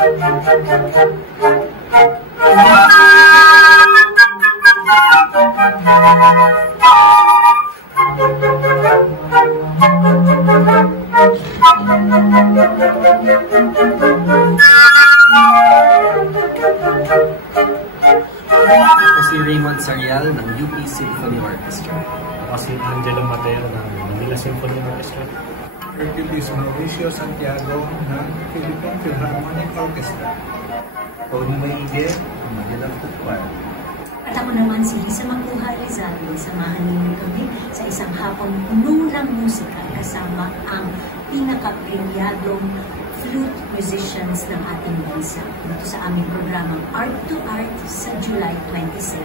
Si Raymond Sarial ng UP Symphony Orchestra. Ako si Angelo Mateo ng Manila Symphony Orchestra. Hercules Mauricio Santiago ng Philippine Philharmonic Orchestra. Tony Maige ng Manila Flute Choir. At ako naman si Lisa Makuha Rizal. Samahan niyo kami sa isang hapon puno ng musika kasama ang pinaka-premyadong flute musicians ng ating bansa. Ito sa aming programang Art to Art sa July 27.